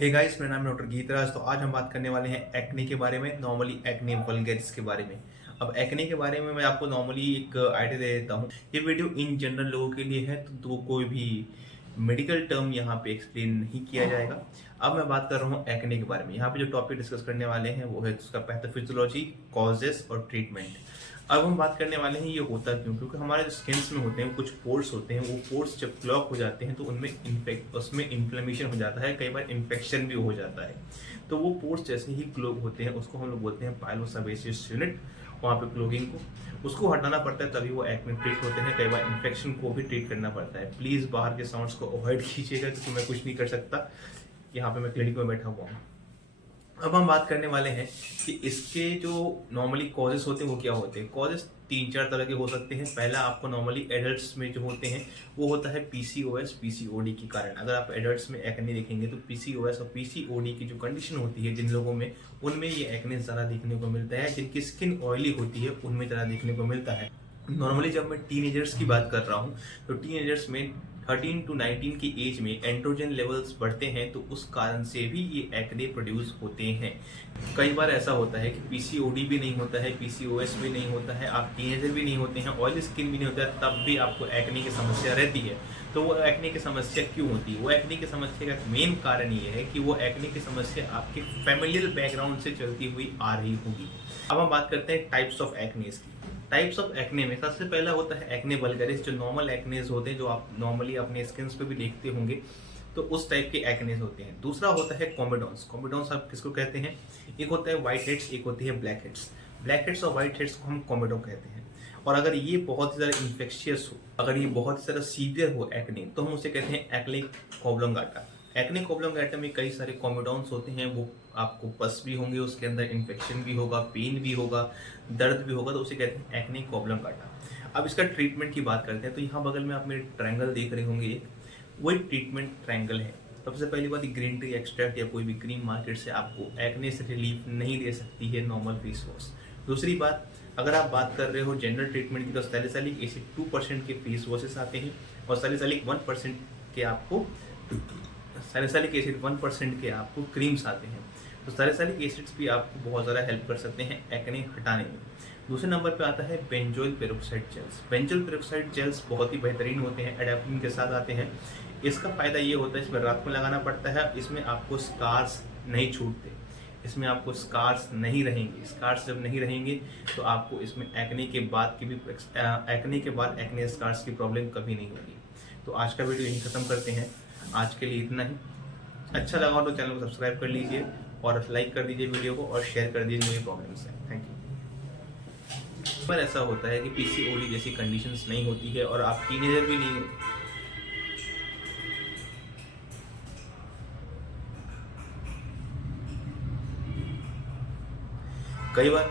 Hey guys, मेरा नाम है डॉक्टर गीतराज। तो आज हम बात करने वाले हैं एक्ने के बारे में, नॉर्मली एक्ने वल्गैरिस के बारे में। अब एक्ने के बारे में मैं आपको नॉर्मली एक आइडिया दे देता हूँ। ये वीडियो इन जनरल लोगों के लिए है, तो कोई भी मेडिकल टर्म यहाँ पे एक्सप्लेन नहीं किया जाएगा। अब मैं बात कर रहा हूँ एक्ने के बारे में। यहाँ पे जो टॉपिक डिस्कस करने वाले हैं वो है उसका पैथोफिजियोलॉजी, कॉजेस और ट्रीटमेंट। अब हम बात करने वाले हैं ये होता क्यों, क्योंकि हमारे जो स्किन्स में होते हैं कुछ पोर्स होते हैं, वो पोर्स जब ब्लॉक हो जाते हैं तो उसमें इन्फ्लेमेशन हो जाता है, कई बार इन्फेक्शन भी हो जाता है। तो वो पोर्स जैसे ही क्लोग होते हैं उसको हम लोग बोलते हैं पाइलोसेबेसियस यूनिट। वहाँ पे क्लोगिंग को उसको हटाना पड़ता है, तभी वो एक्ने ट्रीट होते हैं। कई बार इन्फेक्शन को भी ट्रीट करना पड़ता है। प्लीज़ बाहर के साउंड्स को अवॉइड कीजिएगा, क्योंकि मैं कुछ नहीं कर सकता। यहाँ पे मैं क्लिनिक में बैठा हुआ हूँ। अब हम बात करने वाले हैं कि इसके जो नॉर्मली कॉजेस होते हैं वो क्या होते हैं। कॉजेस तीन चार तरह के हो सकते हैं। पहला आपको नॉर्मली एडल्ट्स में जो होते हैं वो होता है पीसीओएस, पीसीओडी के कारण। अगर आप एडल्ट्स में एक्ने देखेंगे तो पीसीओएस और पीसीओडी की जो कंडीशन होती है जिन लोगों में, उनमें ये एक्ने ज़्यादा देखने को मिलता है। जिनकी स्किन ऑयली होती है उनमें ज़्यादा देखने को मिलता है। नॉर्मली जब मैं टीनेजर्स की बात कर रहा हूँ तो टीनेजर्स में 13 टू 19 की एज में एंड्रोजन लेवल्स बढ़ते हैं, तो उस कारण से भी ये एक्ने प्रोड्यूस होते हैं। कई बार ऐसा होता है कि पीसीओडी भी नहीं होता है, पीसीओएस भी नहीं होता है, आप टीनेजर भी नहीं होते हैं, ऑयली स्किन भी नहीं होता है, तब भी आपको एक्ने की समस्या रहती है। तो वो एक्ने की समस्या क्यों होती है? वो एक्ने की समस्या का मेन कारण ये है कि वो एक्ने की समस्या आपके फैमिलियल बैकग्राउंड से चलती हुई आ रही होगी। अब हम बात करते हैं टाइप्स ऑफ एक्नेस की। टाइप्स ऑफ एक्ने में सबसे पहला होता है एक्ने वल्गैरिस, जो नॉर्मल एक्नेस होते हैं, जो आप नॉर्मली अपने स्किन्स पे भी देखते होंगे, तो उस टाइप के एक्नेस होते हैं। दूसरा होता है कॉमेडॉन्स। कॉमेडॉन्स आप किसको कहते हैं? एक होता है व्हाइट हेड्स, एक होती है ब्लैक हेड्स। ब्लैक हेड्स और व्हाइट हेड्स को हम कॉमेडॉन कहते हैं। और अगर ये बहुत ही ज़्यादा इन्फेक्शियस हो, अगर ये बहुत ही ज़्यादा सीवियर हो एक्ने, तो हम उसे कहते हैं एक्ने ओब्लोंगाटा। एक्ने ओब्लोंगाटा में कई सारे कॉमेडॉन्स होते हैं, वो आपको पस भी होंगे, उसके अंदर इन्फेक्शन भी होगा, पेन भी होगा, दर्द भी होगा, तो उसे कहते हैं एक्ने ओब्लोंगाटा। अब इसका ट्रीटमेंट की बात करते हैं, तो यहाँ बगल में आप मेरे ट्रायंगल देख रहे होंगे, एक वही ट्रीटमेंट ट्रायंगल है। सबसे पहली बात, ग्रीन टी एक्सट्रैक्ट या कोई भी क्रीम मार्केट से आपको एक्ने से रिलीफ नहीं दे सकती है नॉर्मल फेस वॉश। दूसरी बात, अगर आप बात कर रहे हो जनरल ट्रीटमेंट की, तो सैलिसिलिक एसिड 2% के फेस वॉशेस आते हैं और सैलिसिलिक 1% के आपको सैलिसिलिक एसिड 1% के आपको क्रीम्स आते हैं। तो सैलिसिलिक एसिड्स भी आपको बहुत ज़्यादा हेल्प कर सकते हैं एक्ने हटाने में। दूसरे नंबर पे आता है benzoyl peroxide gels. Benzoyl peroxide gels बहुत ही बेहतरीन होते हैं, एडाप्टिन के साथ आते हैं। इसका फ़ायदा ये होता है, इसमें रात में लगाना पड़ता है, इसमें आपको स्कार्स नहीं छूटते, इसमें आपको स्कार्स नहीं रहेंगे। स्कार्स जब नहीं रहेंगे तो आपको इसमें एक्ने के बाद एक्ने स्कार्स की प्रॉब्लम कभी नहीं होगी। तो आज का वीडियो यहीं ख़त्म करते हैं। आज के लिए इतना ही। अच्छा लगा तो चैनल को सब्सक्राइब कर लीजिए और लाइक कर दीजिए वीडियो को और शेयर कर दीजिए मेरी प्रॉब्लम्स हैं। Thank you. पर ऐसा होता है कि पीसीओडी जैसी कंडीशंस नहीं होती है और आप टीनेजर भी नहीं हो। कई बार